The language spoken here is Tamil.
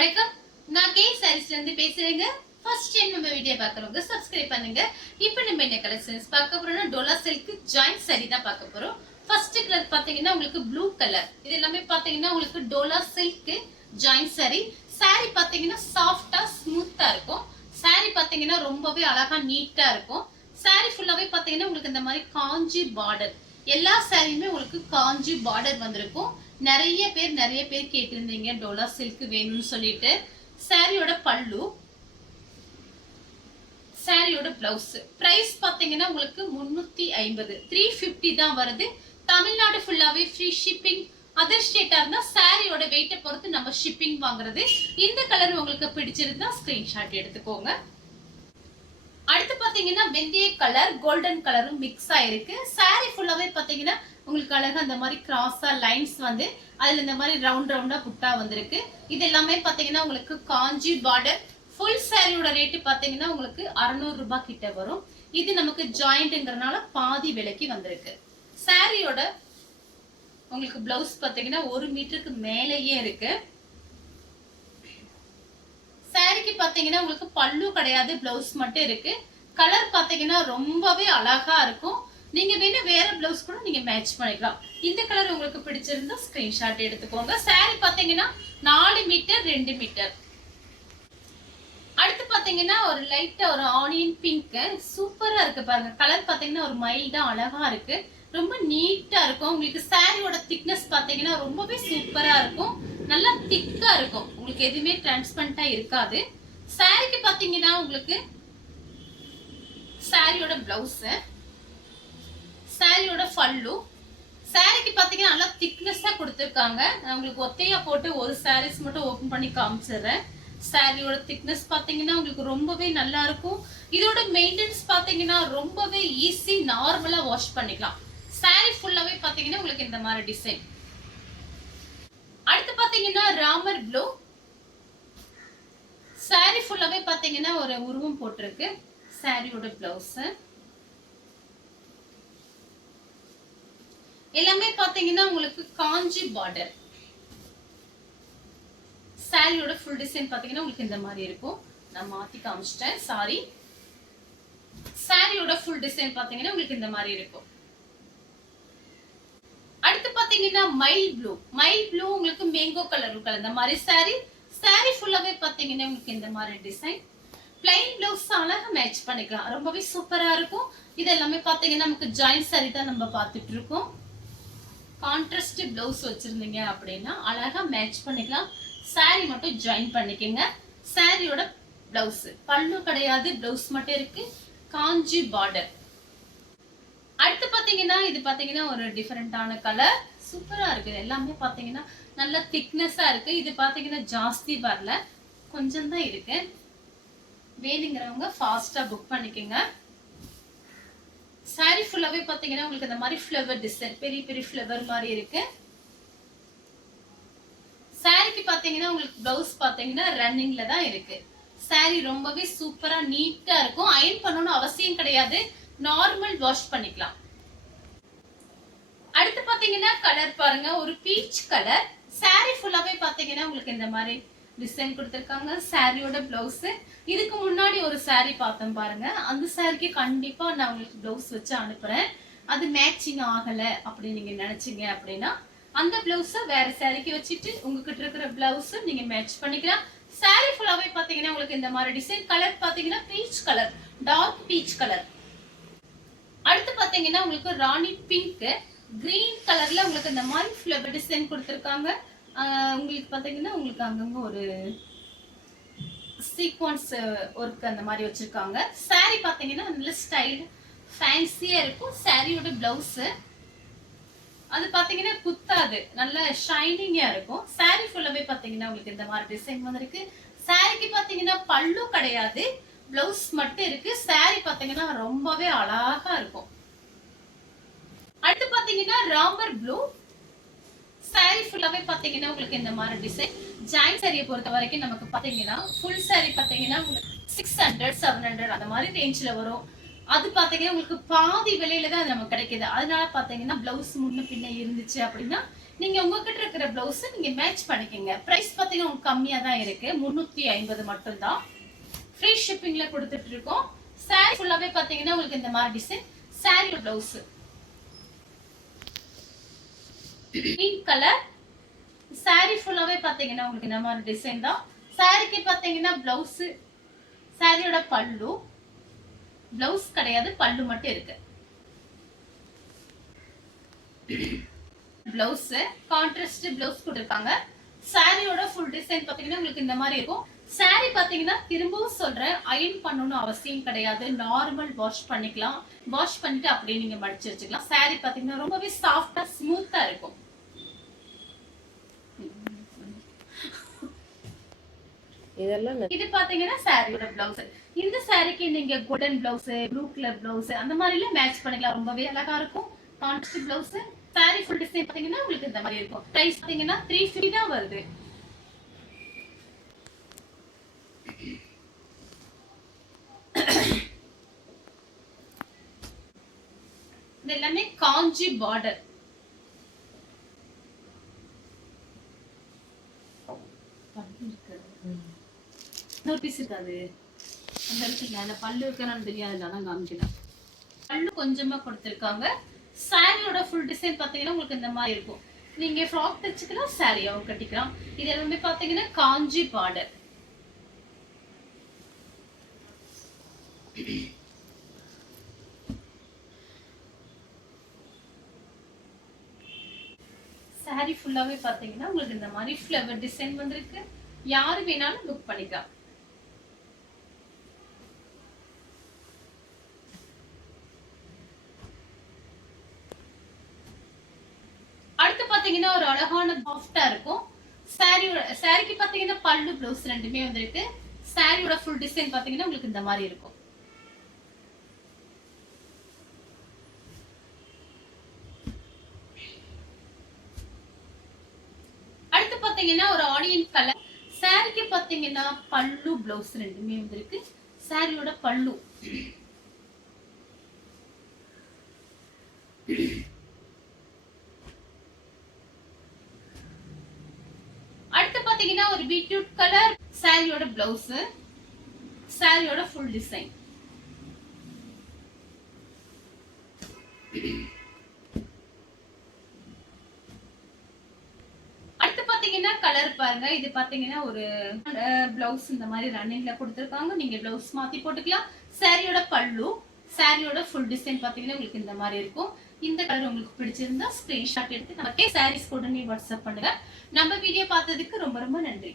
வணக்கம், நான் கே சாரீஸ்ல இருந்து பேசுறேங்க. ஃபர்ஸ்ட் டைம் நம்ம வீடியோ பார்க்கறவங்க சப்ஸ்கிரைப் பண்ணுங்க. இப்போ நம்ம என்ன கலெக்ஷன்ஸ் பார்க்க போறோம்னா டோலா சில்க் ஜாயிண்ட் சாரி தான் பார்க்க போறோம். ஃபர்ஸ்ட் கலர் பாத்தீங்கன்னா உங்களுக்கு ப்ளூ கலர். இது எல்லாமே பாத்தீங்கன்னா உங்களுக்கு Dola silk joint sorry. Sorry பாத்தீங்கன்னா சாஃப்ட்டா ஸ்மூத்தா இருக்கும். சாரி பாத்தீங்கன்னா ரொம்பவே அழகா நீட்டா இருக்கும். சாரி ஃபுல்லாவே பாத்தீங்கன்னா உங்களுக்கு இந்த மாதிரி காஞ்சி பார்டர். எல்லா சாரியுமே உங்களுக்கு காஞ்சி பார்டர் வந்திருக்கும். நிறைய பேர் கேட்டிருந்தீங்க டோலா சில்க் வேணும்னு சொல்லிட்டு. சாரியோட பல்லு, சாரியோட பிளவுஸ் பிரைஸ் பாத்தீங்கன்னா உங்களுக்கு 350 350 தான் வருது. தமிழ்நாடு ஃபுல்லாவே ஃப்ரீ ஷிப்பிங். அதர் ஸ்டேட்டா இருந்தா சாரியோட வெயிட்டை பொறுத்து நம்ம ஷிப்பிங் வாங்குறது. இந்த கலர் உங்களுக்கு பிடிச்சிருந்தா ஸ்கிரீன்ஷாட் எடுத்துக்கோங்க. அடுத்து பாத்தீங்கன்னா வெந்தய கலர் கோல்டன் கலரும் மிக்ஸ் ஆயிருக்கு. சாரி ஃபுல்லாவே பாத்தீங்கன்னா உங்களுக்கு அழகா அந்த மாதிரி கிராஸா லைன்ஸ் வந்து அதுல இந்த மாதிரி ரவுண்ட் ரவுண்டா புட்டா வந்திருக்கு. இது எல்லாமே பாத்தீங்கன்னா உங்களுக்கு காஞ்சி பார்டர். ஃபுல் சாரியோட ரேட்டு பாத்தீங்கன்னா உங்களுக்கு 600 ரூபாய் கிட்ட வரும். இது நமக்கு ஜாயிண்ட்ங்கறனால பாதி விலைக்கு வந்திருக்கு. சாரியோட உங்களுக்கு பிளவுஸ் பாத்தீங்கன்னா 1 மீட்டருக்கு மேலேயே இருக்கு. சாரிக்கு பாத்தீங்கன்னா உங்களுக்கு பல்லு கிடையாது, பிளவுஸ் மட்டும் இருக்கு. கலர் பாத்தீங்கன்னா ரொம்பவே அழகா இருக்கும். நீங்க வேணா வேற பிளவுஸ் கூட நீங்க மேட்ச் பண்ணிக்கலாம். இந்த கலர் உங்களுக்கு பிடிச்சிருந்தா ஸ்கிரீன்ஷாட் எடுத்துக்கோங்க. சாரி பாத்தீங்கன்னா 4 மீட்டர் 2 மீட்டர். அடுத்து பாத்தீங்கன்னா ஒரு லைட்டா ஒரு ஆனியன் பிங்க் சூப்பரா இருக்கு பாருங்க. கலர் பாத்தீங்கன்னா ஒரு மைல்டா அழகா இருக்கு. ரொம்ப நீட்டா இருக்கும். உங்களுக்கு சாரியோட திக்னஸ் பாத்தீங்கன்னா ரொம்பவே சூப்பரா இருக்கும். நல்லா திக்கா இருக்கும். உங்களுக்கு எதுவுமே டிரான்ஸ்பரண்டா இருக்காது. சாரிக்கு பாத்தீங்கன்னா உங்களுக்கு சாரியோட பிளவுஸ், சாரியோட பல்லு. சாரிக்கு பாத்தீங்கன்னா நல்லா திக்னஸா கொடுத்திருக்காங்க. நான் உங்களுக்கு ஒத்தையா போட்டு ஒரு சாரீஸ் மட்டும் ஓபன் பண்ணி காமிச்சிடுறேன். சாரியோட திக்னஸ் பாத்தீங்கன்னா உங்களுக்கு ரொம்பவே நல்லா இருக்கும். இதோட மெயின்டெனன்ஸ் பாத்தீங்கன்னா ரொம்பவே ஈஸி, நார்மலா வாஷ் பண்ணிக்கலாம். சாரி ஃபுல்லாவே பாத்தீங்கன்னா உங்களுக்கு இந்த மாதிரி டிசைன். அடுத்து பாத்தீங்கன்னா ராமர் ப்ளூ. சாரி ஃபுல்லாவே பாத்தீங்கன்னா ஒரு உருவம் போட்டிருக்கு. சாரியோட பிளவுஸ் எல்லாமே பாத்தீங்கன்னா உங்களுக்கு காஞ்சி பார்டர். சாரியோட ஃபுல் டிசைன் பாத்தீங்கன்னா உங்களுக்கு இந்த மாதிரி இருக்கும். நான் மாத்தி காமிச்சிட்டேன், சாரி. சாரியோட ஃபுல் டிசைன் பாத்தீங்கன்னா உங்களுக்கு இந்த மாதிரி இருக்கும். அடுத்து பாத்தீங்கன்னா மைல் ப்ளூ. மைல் ப்ளூ உங்களுக்கு மேங்கோ கலர் கலந்த மாதிரி சாரி. சாரி ஃபுல்லாவே பாத்தீங்கன்னா உங்களுக்கு இந்த மாதிரி டிசைன். பிளைன் பிளவுஸ் அழகா மேட்ச் பண்ணிக்கலாம். ரொம்பவே சூப்பரா இருக்கும். இது எல்லாமே பாத்தீங்கன்னா நமக்கு ஜாயிண்ட் சாரி தான் நம்ம பார்த்துட்டு இருக்கோம். கான்ட்ராஸ்ட் பிளவுஸ் வச்சிருந்தீங்க அப்படின்னா அழகா மேட்ச் பண்ணிக்கலாம். சாரி மட்டும் ஜாயின் பண்ணிக்கங்க. சாரியோட பிளவுஸ் பல்லு கிடையாது, பிளவுஸ் மட்டும் இருக்கு. காஞ்சி பார்டர். அடுத்து பாத்தீங்கன்னா இது பாத்தீங்கன்னா ஒரு டிஃபரெண்டான கலர். சூப்பரா இருக்கு. எல்லாமே பாத்தீங்கன்னா நல்ல திக்னஸா இருக்கு. இது பாத்தீங்கன்னா ஜாஸ்தி வரல, கொஞ்சம் தான் இருக்கு. வேணுங்கிறவங்க ஃபாஸ்டா புக் பண்ணிக்கோங்க. சாரி ஃபுல்லாவே பாத்தீங்கன்னா உங்களுக்கு இந்த மாதிரி ஃப்ளவர் டிசைன், பெரிய பெரிய ஃப்ளவர் மாதிரி இருக்கு. சாரிக்கு பாத்தீங்கன்னா உங்களுக்கு பிளவுஸ் பாத்தீங்கன்னா ரன்னிங்ல தான் இருக்கு. சாரி ரொம்பவே சூப்பரா நீட்டா இருக்கும். அயர்ன் பண்ணணும்னு அவசியம் கிடையாது, நார்மல் வாஷ் பண்ணிக்கலாம். அடுத்து பாத்தீங்கன்னா கலர் பாருங்க, ஒரு பீச் கலர். சாரி ஃபுல்லாவே பாத்தீங்கன்னா உங்களுக்கு இந்த மாதிரி டிசைன் கொடுத்திருக்காங்க. சாரியோட பிளவுஸ். இதுக்கு முன்னாடி ஒரு சாரி பார்த்தோம் பாருங்க. அந்த சாரிக்கு கண்டிப்பா நான் உங்களுக்கு பிளவுஸ் வச்சு அனுப்புறேன். அது மேட்சிங் ஆகல அப்படின்னு நீங்க நினைச்சீங்க அப்படின்னா அந்த பிளவுஸ வேற சாரிக்கு வச்சுட்டு உங்ககிட்ட இருக்கிற பிளவுஸ் நீங்க மேட்ச் பண்ணிக்கலாம். சாரி ஃபுல்லாவே பாத்தீங்கன்னா உங்களுக்கு இந்த மாதிரி டிசைன். கலர் பாத்தீங்கன்னா peach colour, dark peach colour. அடுத்து பாத்தீங்கன்னா உங்களுக்கு ராணி பிங்க் கிரீன் கலர்ல உங்களுக்கு இந்த மாதிரி ஃப்ளவர் டிசைன் கொடுத்திருக்காங்க. உங்களுக்கு பாத்தீங்கன்னா உங்களுக்கு அங்கங்க ஒரு சீக்வன்ஸ் ஒர்க் அந்த மாதிரி வச்சிருக்காங்க. சாரி பாத்தீங்கன்னா நல்ல ஸ்டைல் ஃபேன்சியா இருக்கும். சாரியோட பிளவுஸ் அது பாத்தீங்கன்னா குத்தாது, நல்ல ஷைனிங்கா இருக்கும். சாரி ஃபுல்லாவே பாத்தீங்கன்னா உங்களுக்கு இந்த மாதிரி டிசைன் வந்திருக்கு. சாரிக்கு பாத்தீங்கன்னா பல்லு கிடையாது, பிளவுஸ் மட்டும் இருக்கு. சாரி பாத்தீங்கன்னா ரொம்பவே அழகா இருக்கும். அடுத்து பாத்தீங்கன்னா ராமர் ப்ளூ. சாரி ஃபுல்லாவே பாத்தீங்கன்னா உங்களுக்கு இந்த மாதிரி டிசைன். ஜாயிண்ட் சாரியை பொறுத்த வரைக்கும் நமக்கு பாத்தீங்கன்னா ஃபுல் சாரி பாத்தீங்கன்னா உங்களுக்கு 600 700 அந்த மாதிரி ரேஞ்ச்ல வரும். அது பாத்தீங்கன்னா உங்களுக்கு பாதி விலையில தான் அது நமக்கு கிடைக்குது. அதனால பாத்தீங்கன்னா பிளவுஸ் முன்ன பின்ன இருந்துச்சு அப்படின்னா நீங்க உங்ககிட்ட இருக்கிற பிளவுஸ் நீங்க மேட்ச் பண்ணிக்கங்க. பிரைஸ் பாத்தீங்கன்னா உங்களுக்கு கம்மியா தான் இருக்கு, 350 மட்டும் தான். ஃப்ரீ ஷிப்பிங்ல கொடுத்துட்டு இருக்கோம். சாரி ஃபுல்லாவே பாத்தீங்கன்னா உங்களுக்கு இந்த மாதிரி design. Sorry blouse pink colour. Sorry ஃபுல்லாவே பாத்தீங்கன்னா உங்களுக்கு இந்த மாதிரி டிசைன் தான். சாரிக்கு பாத்தீங்கன்னா பிளவுஸ், சாரியோட பல்லு, பிளவுஸ் கிடையாது, பல்லு மட்டும் இருக்கு. பிளவுஸ் கான்ட்ராஸ்ட் பிளவுஸ் கொடுத்திருக்காங்க. சாரியோட ஃபுல் டிசைன் பாத்தீங்கன்னா உங்களுக்கு இந்த மாதிரி இருக்கும். சாரி பாத்தீங்கன்னா திரும்பவும் சொல்றேன், அயர்ன் பண்ணணும் அவசியம் கிடையாது. நார்மல் வாஷ் பண்ணிக்கலாம். வாஷ் பண்ணிட்டு அப்படியே நீங்க மடிச்சு வச்சுக்கலாம். சாரி பாத்தீங்கன்னா ரொம்பவே சாஃப்டா ஸ்மூத்தா இருக்கும். இது பாத்தீங்கன்னா சாரியோட பிளவுஸ். இந்த சாரிக்கு நீங்க golden blouse, blue colour blouse அந்த மாதிரி எல்லாம் மேட்ச் பண்ணிக்கலாம். ரொம்பவே அழகா இருக்கும். Contrast blouse. Sorry full design பாத்தீங்கன்னா உங்களுக்கு இந்த மாதிரி இருக்கும். பிரைஸ் பாத்தீங்கன்னா 350 தான் வருது. இது எல்லாமே காஞ்சி பார்டர். இன்னொரு பீஸ் இருக்காது அந்த இடத்துல, அந்த பல்லு இருக்கான்னு தெரியாது, அதான் காமிக்கிறேன். பல்லு கொஞ்சமா கொடுத்திருக்காங்க. சாரியோட ஃபுல் டிசைன் பாத்தீங்கன்னா உங்களுக்கு இந்த மாதிரி இருக்கும். நீங்க ஃப்ராக் தச்சுக்கலாம், சாரியாவும் கட்டிக்கலாம். இது எல்லாமே பாத்தீங்கன்னா காஞ்சி பார்டர். சாரி ஃபுல்லாவே பாத்தீங்கன்னா உங்களுக்கு இந்த மாதிரி ஃப்ளவர் டிசைன் வந்திருக்கு. யாரு வேணாலும் புக் பண்ணிக்கலாம். அடுத்து பாத்தீங்கன்னா ஒரு அழகான சாஃப்டா இருக்கும். சாரிக்கு பாத்தீங்கன்னா பல்லு பிளவுஸ் ரெண்டுமே வந்திருக்கு. சாரியோட ஃபுல் டிசைன் பாத்தீங்கன்னா உங்களுக்கு இந்த மாதிரி இருக்கும். அடுத்து பாத்தீங்கன்னா ஒரு ஆனியன் கலர். சாரிக்கு பாத்தீங்கன்னா பல்லு பிளவுஸ் ரெண்டுமே வந்திருக்கு. சாரியோட பல்லு அடுத்து பாத்தீங்கன்னா ஒரு பீட்ரூட் கலர். சாரியோட பிளவுஸ், சாரியோட ஃபுல் டிசைன். அடுத்து பாத்தீங்கன்னா கலர் பாருங்க. இது பாத்தீங்கன்னா ஒரு பிளவுஸ் இந்த மாதிரி ரன்னிங்ல கொடுத்திருக்காங்க. நீங்க பிளவுஸ் மாத்தி போட்டுக்கலாம். சாரியோட பல்லு, சாரியோட ஃபுல் டிசைன் பாத்தீங்கன்னா உங்களுக்கு இந்த மாதிரி இருக்கும். இந்த கலர் உங்களுக்கு பிடிச்சிருந்தா ஸ்கிரீன்ஷாட் எடுத்து நமக்கே சாரீஸ் உடனே வாட்ஸ்அப் பண்ணுங்க. நம்ம வீடியோ பார்த்ததுக்கு ரொம்ப ரொம்ப நன்றி.